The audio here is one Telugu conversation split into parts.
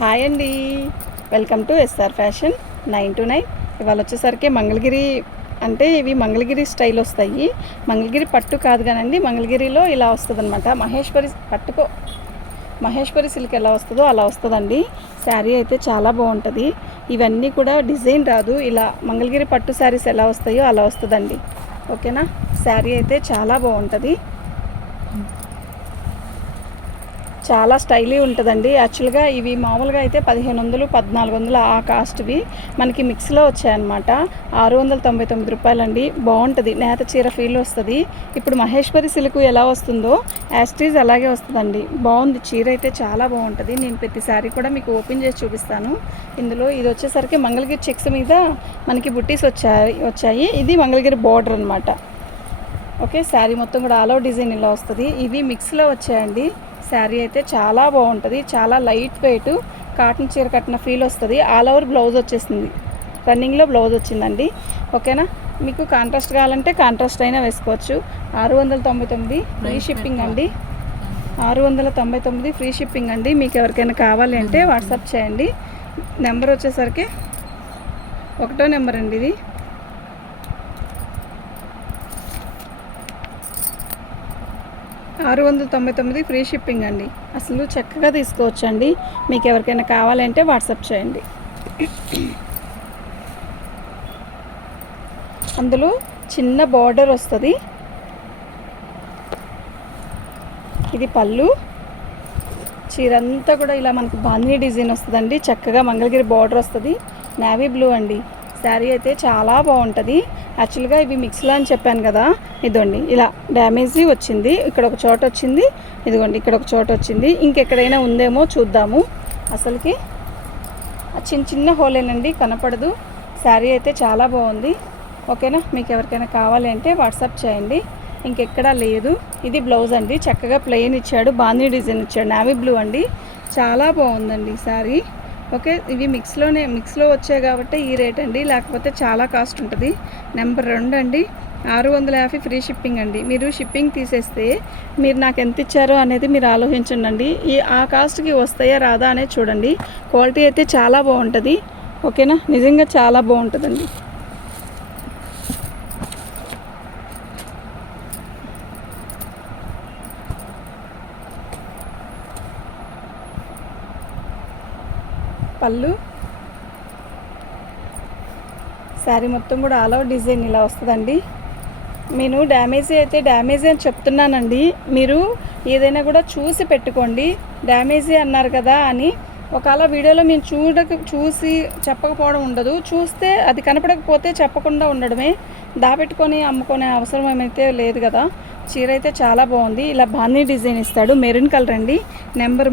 హాయ్ అండి, వెల్కమ్ టు ఎస్ఆర్ ఫ్యాషన్ 929. ఇవాళ వచ్చేసరికి మంగళగిరి అంటే ఇవి మంగళగిరి స్టైల్ వస్తాయి. మంగళగిరి పట్టు కాదు కానండి, మంగళగిరిలో ఇలా వస్తుంది అనమాట. మహేశ్వరి సిల్క్ ఎలా వస్తుందో అలా వస్తుందండి. శారీ అయితే చాలా బాగుంటుంది. ఇవన్నీ కూడా డిజైన్ రాదు, ఇలా మంగళగిరి పట్టు శారీస్ ఎలా వస్తాయో అలా వస్తుందండి. ఓకేనా, శారీ అయితే చాలా బాగుంటుంది, చాలా స్టైలీ ఉంటుందండి. యాక్చువల్గా ఇవి మామూలుగా అయితే 1500 1400 ఆ కాస్ట్వి మనకి మిక్స్లో వచ్చాయన్నమాట. 699 రూపాయలండి. బాగుంటుంది, నేత చీర ఫీల్ వస్తుంది. ఇప్పుడు మహేశ్వరి సిల్క్ ఎలా వస్తుందో యాస్టీజ్ అలాగే వస్తుందండి. బాగుంది, చీర అయితే చాలా బాగుంటుంది. నేను ప్రతి శారీ కూడా మీకు ఓపెన్ చేసి చూపిస్తాను. ఇందులో ఇది వచ్చేసరికి మంగళగిరి చెక్స్ మీద మనకి బుట్టీస్ వచ్చాయి. ఇది మంగళగిరి బార్డర్ అనమాట. ఓకే, శారీ మొత్తం కూడా ఆల్ ఓవర్ డిజైన్ ఇలా వస్తుంది. ఇవి మిక్స్లో వచ్చాయండి. శారీ అయితే చాలా బాగుంటుంది, చాలా లైట్ వెయిట్ కాటన్ చీర కట్టిన ఫీల్ వస్తుంది. ఆల్ ఓవర్ బ్లౌజ్ వచ్చేసింది, రన్నింగ్లో బ్లౌజ్ వచ్చిందండి. ఓకేనా, మీకు కాంట్రాస్ట్ కావాలంటే కాంట్రాస్ట్ అయినా వేసుకోవచ్చు. 699 ఫ్రీ షిప్పింగ్ అండి. 699 ఫ్రీ షిప్పింగ్ అండి. మీకు ఎవరికైనా కావాలి అంటే వాట్సాప్ చేయండి. నెంబర్ వచ్చేసరికి 1వ నెంబర్ అండి ఇది. $699 ఫ్రీ షిప్పింగ్ అండి. అసలు చక్కగా తీసుకోవచ్చండి. మీకు ఎవరికైనా కావాలంటే వాట్సాప్ చేయండి. అందులో చిన్న బార్డర్ వస్తుంది. ఇది పళ్ళు, చీరంతా కూడా ఇలా మనకు బాందిని డిజైన్ వస్తుందండి. చక్కగా మంగళగిరి బార్డర్ వస్తుంది. నేవీ బ్లూ అండి. శారీ అయితే చాలా బాగుంటుంది. యాక్చువల్గా ఇవి మిక్స్లో అని చెప్పాను కదా, ఇదిగోండి ఇలా డ్యామేజీ వచ్చింది. ఇక్కడ ఒక చోట వచ్చింది, ఇదిగోండి ఇక్కడ ఒక చోట వచ్చింది. ఇంకెక్కడైనా ఉందేమో చూద్దాము. అసలుకి చిన్న చిన్న హోలేనండి, కనపడదు. శారీ అయితే చాలా బాగుంది. ఓకేనా, మీకు ఎవరికైనా కావాలి అంటే వాట్సాప్ చేయండి. ఇంకెక్కడా లేదు. ఇది బ్లౌజ్ అండి, చక్కగా ప్లెయిన్ ఇచ్చాడు, బాందిని డిజైన్ ఇచ్చాడు. నేవీ బ్లూ అండి, చాలా బాగుందండి శారీ. ఓకే, ఇవి మిక్స్లో వచ్చాయి కాబట్టి ఈ రేట్ అండి, లేకపోతే చాలా కాస్ట్ ఉంటుంది. నెంబర్ 2 అండి, 650 ఫ్రీ షిప్పింగ్ అండి. మీరు షిప్పింగ్ తీసేస్తే మీరు నాకు ఎంత ఇచ్చారో అనేది మీరు ఆలోచించండి. ఆ కాస్ట్కి వస్తాయా రాదా అనేది చూడండి. క్వాలిటీ అయితే చాలా బాగుంటుంది. ఓకేనా, నిజంగా చాలా బాగుంటుందండి. పళ్ళు, శారీ మొత్తం కూడా ఆల్ ఓవర్ డిజైన్ ఇలా వస్తుందండి. నేను డ్యామేజీ అని చెప్తున్నానండి. మీరు ఏదైనా కూడా చూసి పెట్టుకోండి. డ్యామేజీ అన్నారు కదా అని ఒకవేళ వీడియోలో మేము చూసి చెప్పకపోవడం ఉండదు. చూస్తే అది కనపడకపోతే చెప్పకుండా ఉండడమే. దాపెట్టుకొని అమ్ముకునే అవసరం ఏమైతే లేదు కదా. చీర అయితే చాలా బాగుంది. ఇలా బాందిని డిజైన్ ఇస్తాడు, మెరూన్ కలర్ అండి. నెంబర్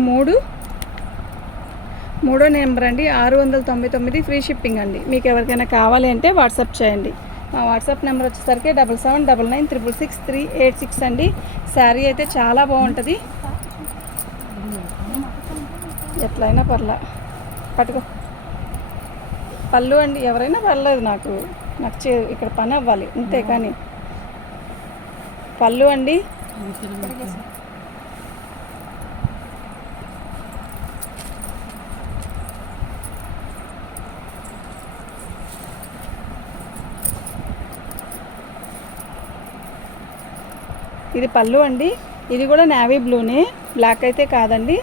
3వ నెంబర్ అండి, 699 ఫ్రీ షిప్పింగ్ అండి. మీకు ఎవరికైనా కావాలి అంటే వాట్సాప్ చేయండి. మా వాట్సాప్ నెంబర్ వచ్చేసరికి 7799966386 అండి. శారీ అయితే చాలా బాగుంటుంది. ఎట్లయినా పర్లా, పట్టుకో. పళ్ళు అండి, ఎవరైనా పర్లేదు, నాకు ఇక్కడ పని అవ్వాలి అంతే. కానీ పళ్ళు అండి, ఇది పళ్ళు అండి. ఇది కూడా నేవీ బ్లూనే, బ్లాక్ అయితే కాదండి.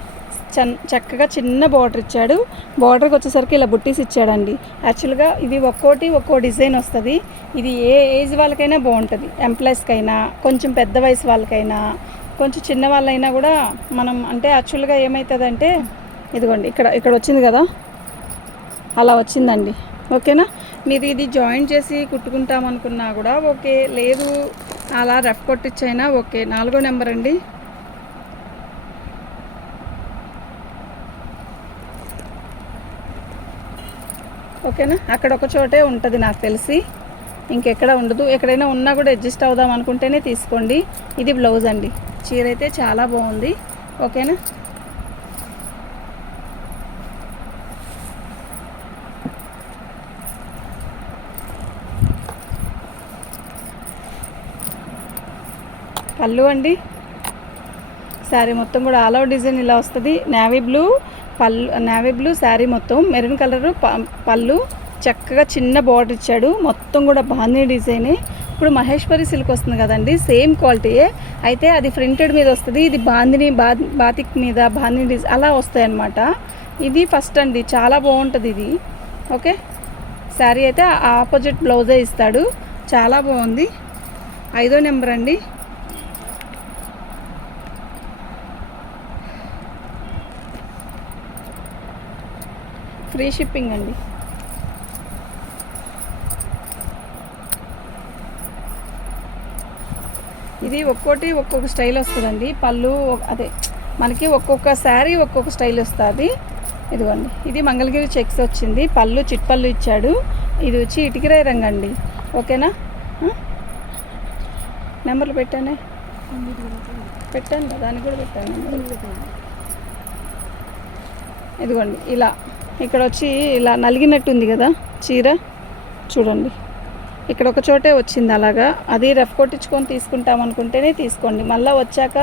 చక్కగా చిన్న బార్డర్ ఇచ్చాడు. బార్డర్కి వచ్చేసరికి ఇలా బుట్టీస్ ఇచ్చాడండి. యాక్చువల్గా ఇది ఒక్కో డిజైన్ వస్తుంది. ఇది ఏ ఏజ్ వాళ్ళకైనా బాగుంటుంది. ఎంప్లాయీస్కైనా, కొంచెం పెద్ద వయసు వాళ్ళకైనా, కొంచెం చిన్న వాళ్ళైనా కూడా మనం అంటే యాక్చువల్గా ఏమవుతుందంటే ఇదిగోండి ఇక్కడ వచ్చింది కదా, అలా వచ్చిందండి. ఓకేనా, మీరు ఇది జాయిన్ చేసి కుట్టుకుంటామనుకున్నా కూడా ఓకే, లేదు అలా రఫ్ కొట్టించైనా ఓకే. 4వ నెంబర్ అండి. ఓకేనా, అక్కడ ఒక చోటే ఉంటుంది నాకు తెలిసి, ఇంకెక్కడ ఉండదు. ఎక్కడైనా ఉన్నా కూడా అడ్జస్ట్ అవుదాం అనుకుంటేనే తీసుకోండి. ఇది బ్లౌజ్ అండి. చీర అయితే చాలా బాగుంది. ఓకేనా, పళ్ళు అండి. శారీ మొత్తం కూడా ఆల్ ఓవర్ డిజైన్ ఇలా వస్తుంది. నేవీ బ్లూ పళ్ళు నేవీ బ్లూ శారీ మొత్తం, మెరూన్ కలరు పళ్ళు, చక్కగా చిన్న బార్డర్ ఇచ్చాడు. మొత్తం కూడా బాందిని డిజైనే. ఇప్పుడు మహేశ్వరి సిల్క్ వస్తుంది కదండి, సేమ్ క్వాలిటీయే, అయితే అది ప్రింటెడ్ మీద వస్తుంది, ఇది బాందిని బాతిక్ మీద బాందిని డిజైన్ అలా వస్తాయి అన్నమాట. ఇది ఫస్ట్ అండి, చాలా బాగుంటుంది ఇది. ఓకే, శారీ అయితే ఆపోజిట్ బ్లౌజే ఇస్తాడు, చాలా బాగుంది. 5వ నెంబర్ అండి. ఫ్రీ షిప్పింగ్ అండి. ఇది ఒక్కొక్క స్టైల్ వస్తుందండి. పళ్ళు అదే మనకి ఒక్కొక్క శారీ ఒక్కొక్క స్టైల్ వస్తుంది. ఇదిగోండి, ఇది మంగళగిరి చెక్స్ వచ్చింది, పళ్ళు చిట్ పళ్ళు ఇచ్చాడు. ఇది వచ్చి ఇటుకిరాయ రంగు అండి. ఓకేనా, నెంబర్లు పెట్టాను దానికి కూడా పెట్టాను. ఇదిగోండి, ఇలా ఇక్కడ వచ్చి ఇలా నలిగినట్టుంది కదా చీర, చూడండి ఇక్కడ ఒక చోటే వచ్చింది అలాగా. అది రఫ్ కొట్టించుకొని తీసుకుంటాం అనుకుంటేనే తీసుకోండి, మళ్ళీ వచ్చాక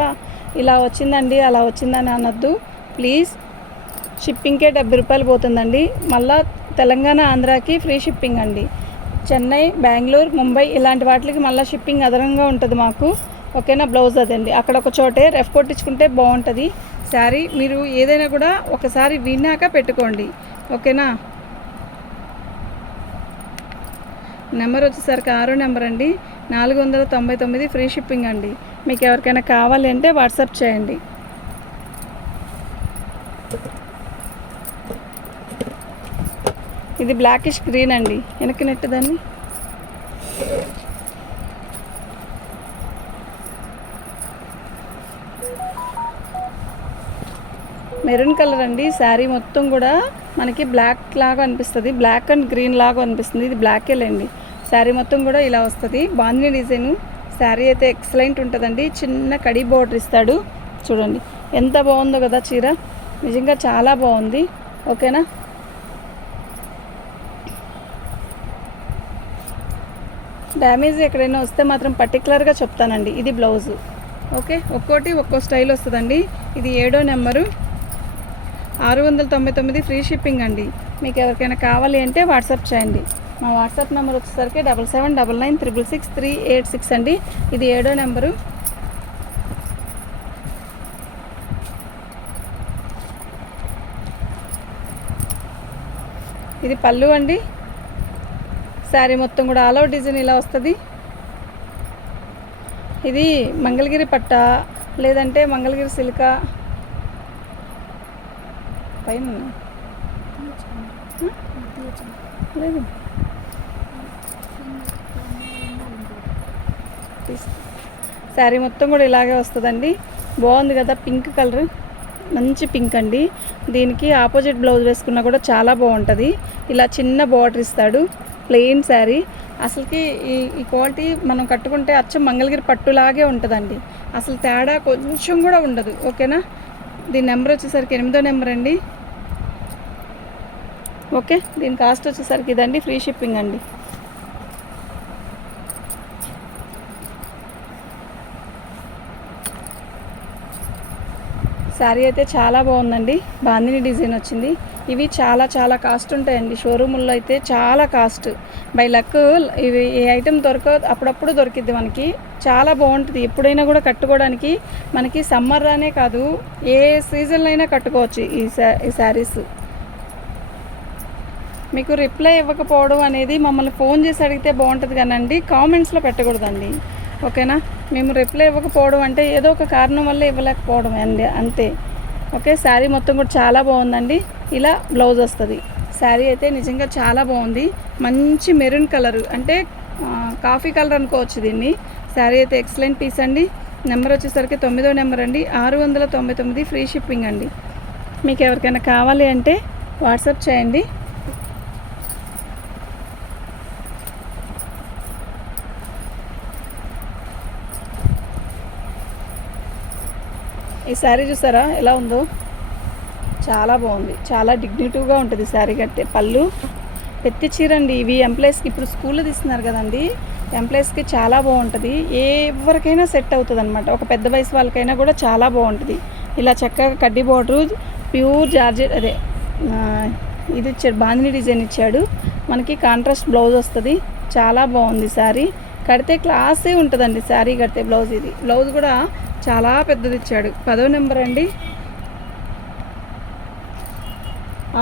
ఇలా వచ్చిందండి అలా వచ్చిందని అనొద్దు ప్లీజ్. షిప్పింగ్కే 70 రూపాయలు పోతుందండి. మళ్ళీ తెలంగాణ ఆంధ్రాకి ఫ్రీ షిప్పింగ్ అండి. చెన్నై, బెంగళూరు, ముంబై ఇలాంటి వాటికి మళ్ళీ షిప్పింగ్ అదనంగా ఉంటుంది మాకు. ఓకేనా, బ్లౌజ్ అదండి అక్కడ ఒక చోటే రఫ్ కొట్టించుకుంటే బాగుంటుంది శారీ. మీరు ఏదైనా కూడా ఒకసారి విన్నాక పెట్టుకోండి. ఓకేనా, నెంబర్ వచ్చేసరికి 6వ నెంబర్ అండి. 499 ఫ్రీ షిప్పింగ్ అండి. మీకు ఎవరికైనా కావాలి అంటే వాట్సాప్ చేయండి. ఇది బ్లాకిష్ గ్రీన్ అండి, వెనక్కి నెట్టుదాన్ని. మెరూన్ కలర్ అండి. శారీ మొత్తం కూడా మనకి బ్లాక్ లాగా అనిపిస్తుంది, బ్లాక్ అండ్ గ్రీన్ లాగా అనిపిస్తుంది. ఇది బ్లాకేలేండి. శారీ మొత్తం కూడా ఇలా వస్తుంది, బాందిని డిజైను. శారీ అయితే ఎక్సలెంట్ ఉంటుందండి. చిన్న కడి బోర్డర్ ఇస్తాడు, చూడండి ఎంత బాగుందో కదా చీర, నిజంగా చాలా బాగుంది. ఓకేనా, డ్యామేజ్ ఎక్కడైనా వస్తే మాత్రం పర్టికులర్గా చెప్తానండి. ఇది బ్లౌజు. ఓకే, ఒక్కో స్టైల్ వస్తుందండి. ఇది 7వ నెంబరు. 699 ఫ్రీ షిప్పింగ్ అండి. మీకు ఎవరికైనా కావాలి అంటే వాట్సాప్ చేయండి. మా వాట్సాప్ నెంబర్ వచ్చేసరికి 7799666386 అండి. ఇది 7వ నెంబరు. ఇది పళ్ళు అండి. శారీ మొత్తం కూడా ఆల్ ఓవర్ డిజైన్ ఇలా వస్తుంది. ఇది మంగళగిరి పట్ట లేదంటే మంగళగిరి సిల్క పైన లేదు. శారీ మొత్తం కూడా ఇలాగే వస్తుందండి. బాగుంది కదా, పింక్ కలర్, మంచి పింక్ అండి. దీనికి ఆపోజిట్ బ్లౌజ్ వేసుకున్నా కూడా చాలా బాగుంటుంది. ఇలా చిన్న బార్డర్ ఇస్తాడు, ప్లెయిన్ శారీ. అసలుకి ఈ క్వాలిటీ మనం కట్టుకుంటే అచ్చం మంగళగిరి పట్టులాగే ఉంటుందండి, అసలు తేడా కొంచెం కూడా ఉండదు. ఓకేనా, దీని నెంబర్ వచ్చేసరికి 8వ నెంబర్ అండి. ఓకే, దీని కాస్ట్ వచ్చేసరికి ఇదండి, ఫ్రీ షిప్పింగ్ అండి. శారీ అయితే చాలా బాగుందండి, బాందిని డిజైన్ వచ్చింది. ఇవి చాలా కాస్ట్ ఉంటాయండి, షోరూముల్లో అయితే చాలా కాస్ట్. బై లక్ ఇవి ఏ ఐటెం అప్పుడప్పుడు దొరికిద్ది మనకి. చాలా బాగుంటుంది, ఎప్పుడైనా కూడా కట్టుకోవడానికి. మనకి సమ్మర్ అనే కాదు, ఏ సీజన్లో అయినా కట్టుకోవచ్చు ఈ శారీస్. మీకు రిప్లై ఇవ్వకపోవడం అనేది మమ్మల్ని ఫోన్ చేసి అడిగితే బాగుంటుంది కానండి, కామెంట్స్లో పెట్టకూడదండి. ఓకేనా, మేము రిప్లై ఇవ్వకపోవడం అంటే ఏదో ఒక కారణం వల్ల ఇవ్వలేకపోవడం అండి, అంతే. ఓకే, శారీ మొత్తం కూడా చాలా బాగుందండి. ఇలా బ్లౌజ్ వస్తుంది. శారీ అయితే నిజంగా చాలా బాగుంది, మంచి మెరూన్ కలర్, అంటే కాఫీ కలర్ అనుకోవచ్చు దీన్ని. శారీ అయితే ఎక్సలెంట్ పీస్ అండి. నెంబర్ వచ్చేసరికి 9వ నెంబర్ అండి. 699 ఫ్రీ షిప్పింగ్ అండి. మీకు ఎవరికైనా కావాలి అంటే వాట్సాప్ చేయండి. ఈ శారీ చూసారా ఎలా ఉందో, చాలా బాగుంది, చాలా డిగ్నిటివ్గా ఉంటుంది శారీ కట్టే. పళ్ళు పెత్తి చీర అండి. ఇవి ఎంప్లాయీస్కి ఇప్పుడు స్కూల్లో తీస్తున్నారు కదండి, ఎంప్లాయీస్కి చాలా బాగుంటుంది, ఎవరికైనా సెట్ అవుతుంది అనమాట. ఒక పెద్ద వయసు వాళ్ళకైనా కూడా చాలా బాగుంటుంది. ఇలా చక్కగా కడ్డీ బార్డరు, ప్యూర్ జార్జెట్ అదే ఆ, ఇది ఇచ్చాడు, బాందిని డిజైన్ ఇచ్చాడు. మనకి కాంట్రాస్ట్ బ్లౌజ్ వస్తుంది. చాలా బాగుంది శారీ. కడితే క్లాసే ఉంటుందండి శారీ కడితే. బ్లౌజ్ ఇది బ్లౌజ్ కూడా చాలా పెద్దది ఇచ్చాడు. 10వ నెంబర్ అండి,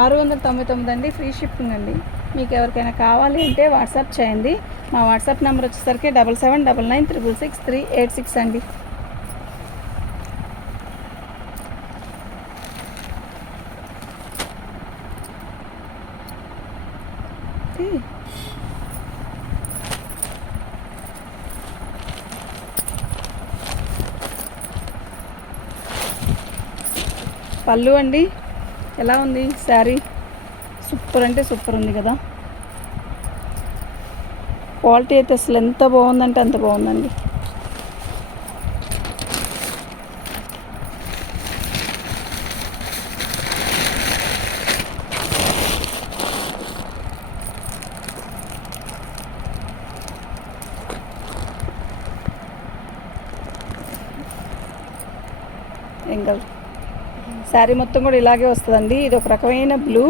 699 అండి. ఫ్రీ షిప్పింగ్ అండి. మీకు ఎవరికైనా కావాలి అంటే వాట్సాప్ చేయండి. మా వాట్సాప్ నెంబర్ వచ్చేసరికి 7799966386 అండి. పళ్ళు అండి, ఎలా ఉంది శారీ? సూపర్ అంటే సూపర్ ఉంది కదా. క్వాలిటీ అయితే అసలు ఎంత బాగుందంటే అంత బాగుందండి. ఎంగల్ శారీ మొత్తం కూడా ఇలాగే వస్తుందండి. ఇది ఒక రకమైన బ్లూ,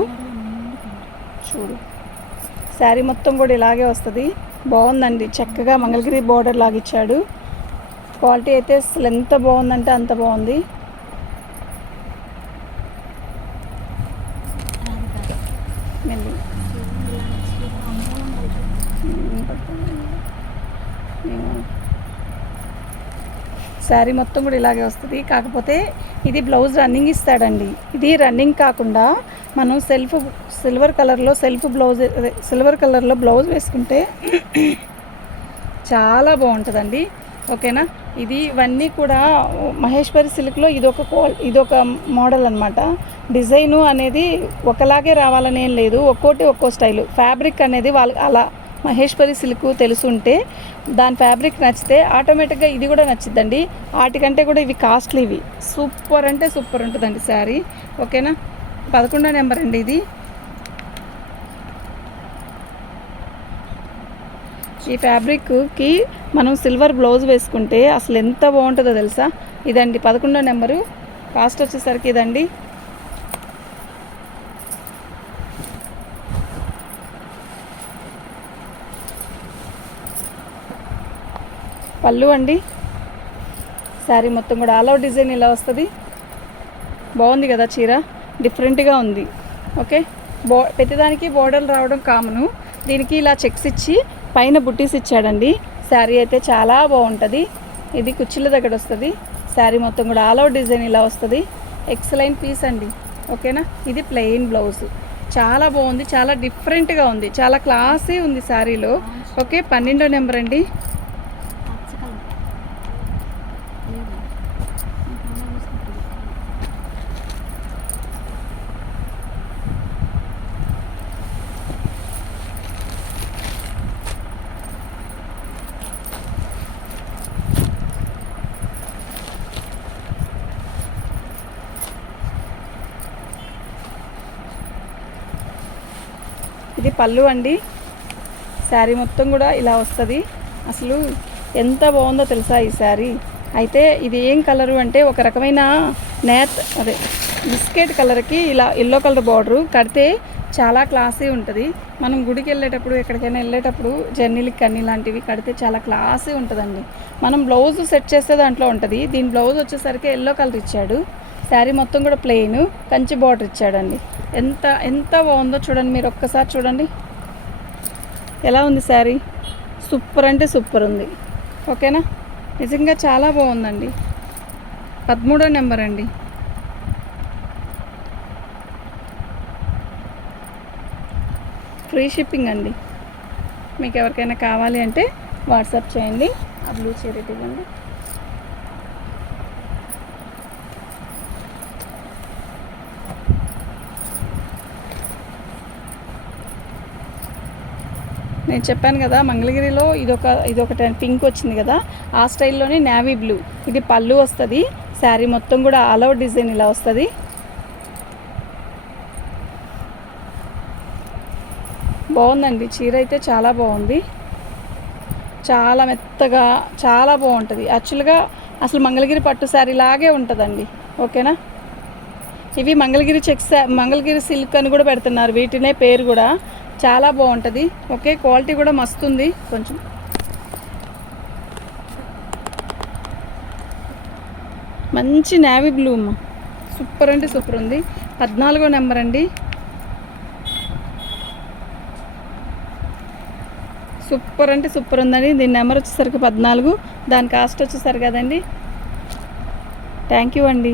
చూడు శారీ మొత్తం కూడా ఇలాగే వస్తుంది. బాగుందండి, చక్కగా మంగళగిరి బోర్డర్ లాగా ఇచ్చాడు. క్వాలిటీ అయితే అసలు ఎంత బాగుందంటే అంత బాగుంది. శారీ మొత్తం కూడా ఇలాగే వస్తుంది. కాకపోతే ఇది బ్లౌజ్ రన్నింగ్ ఇస్తాడండి. ఇది రన్నింగ్ కాకుండా మనం సిల్వర్ కలర్లో సిల్వర్ కలర్లో బ్లౌజ్ వేసుకుంటే చాలా బాగుంటుందండి. ఓకేనా. ఇవన్నీ కూడా మహేశ్వరి సిల్క్లో ఇదొక మోడల్ అనమాట. డిజైను అనేది ఒకలాగే రావాలని ఏం లేదు, ఒక్కో స్టైలు. ఫ్యాబ్రిక్ అనేది వాళ్ళకి అలా మహేశ్వరి సిల్క్ తెలుసుంటే దాని ఫ్యాబ్రిక్ నచ్చితే ఆటోమేటిక్గా ఇది కూడా నచ్చిద్దండి. వాటికంటే కూడా ఇవి కాస్ట్లీవి. సూపర్ అంటే సూపర్ ఉంటుందండి శారీ. ఓకేనా. 11వ నెంబర్ అండి ఇది. ఈ ఫ్యాబ్రిక్కి మనం సిల్వర్ బ్లౌజ్ వేసుకుంటే అసలు ఎంత బాగుంటుందో తెలుసా. ఇదండి 11వ నెంబరు. కాస్ట్ వచ్చేసరికి ఇదండి. పళ్ళు అండి, శారీ మొత్తం కూడా ఆల్ ఓవర్ డిజైన్ ఇలా వస్తుంది. బాగుంది కదా చీర, డిఫరెంట్గా ఉంది. ఓకే. ప్రతిదానికి బోర్డర్లు రావడం కామను. దీనికి ఇలా చెక్స్ ఇచ్చి పైన బుట్టీస్ ఇచ్చాడండి. శారీ అయితే చాలా బాగుంటుంది. ఇది కుచ్చిళ్ళ దగ్గర వస్తుంది. శారీ మొత్తం కూడా ఆల్ ఓవర్ డిజైన్ ఇలా వస్తుంది. ఎక్సలెంట్ పీస్ అండి. ఓకేనా. ఇది ప్లెయిన్ బ్లౌజ్. చాలా బాగుంది, చాలా డిఫరెంట్గా ఉంది, చాలా క్లాసీ ఉంది శారీలో. ఓకే. 12వ నెంబర్ అండి. ఇది పళ్ళు అండి. శారీ మొత్తం కూడా ఇలా వస్తుంది. అసలు ఎంత బాగుందో తెలుసా ఈ శారీ. అయితే ఇది ఏం కలరు అంటే ఒక రకమైన బిస్కెట్ కలర్కి ఇలా ఎల్లో కలర్ బార్డరు కడితే చాలా క్లాసీ ఉంటుంది. మనం గుడికి వెళ్ళేటప్పుడు ఎక్కడికైనా వెళ్ళేటప్పుడు జర్నీలకి అన్ని లాంటివి కడితే చాలా క్లాసీ ఉంటుందండి. మనం బ్లౌజ్ సెట్ చేస్తే దాంట్లో ఉంటుంది. దీని బ్లౌజ్ వచ్చేసరికి ఎల్లో కలర్ ఇచ్చాడు. శారీ మొత్తం కూడా ప్లెయిన్ కంచి బార్డర్ ఇచ్చాడండి. ఎంత బాగుందో చూడండి, మీరు ఒక్కసారి చూడండి ఎలా ఉంది శారీ. సూపర్ అంటే సూపర్ ఉంది. ఓకేనా. నిజంగా చాలా బాగుందండి. 13వ నెంబర్ అండి. ఫ్రీ షిప్పింగ్ అండి. మీకు ఎవరికైనా కావాలి అంటే వాట్సాప్ చేయండి. ఆ బ్లూ చీర ఇవ్వండి. నేను చెప్పాను కదా మంగళగిరిలో ఇదొక పింక్ వచ్చింది కదా, ఆ స్టైల్లోనే నేవీ బ్లూ. ఇది పళ్ళు వస్తుంది. శారీ మొత్తం కూడా ఆల్ ఓవర్ డిజైన్ ఇలా వస్తుంది. బాగుందండి చీర అయితే చాలా బాగుంది. చాలా మెత్తగా చాలా బాగుంటుంది. యాక్చువల్గా అసలు మంగళగిరి పట్టు శారీ లాగే ఉంటుందండి. ఓకేనా. ఇవి మంగళగిరి చెక్స్, మంగళగిరి సిల్క్ అని కూడా పెడుతున్నారు, వీటినే పేరు కూడా. చాలా బాగుంటుంది. ఓకే, క్వాలిటీ కూడా మస్తు ఉంది. కొంచెం మంచి నేవీ బ్లూ అమ్మ, సూపర్ అంటే సూపర్ ఉంది. 14వ నెంబర్ అండి. సూపర్ అంటే సూపర్ ఉందండి. దీని నెంబర్ వచ్చేసరికి 14, దాని కాస్ట్ వచ్చేసరికి కదండి. థ్యాంక్ యూ అండి.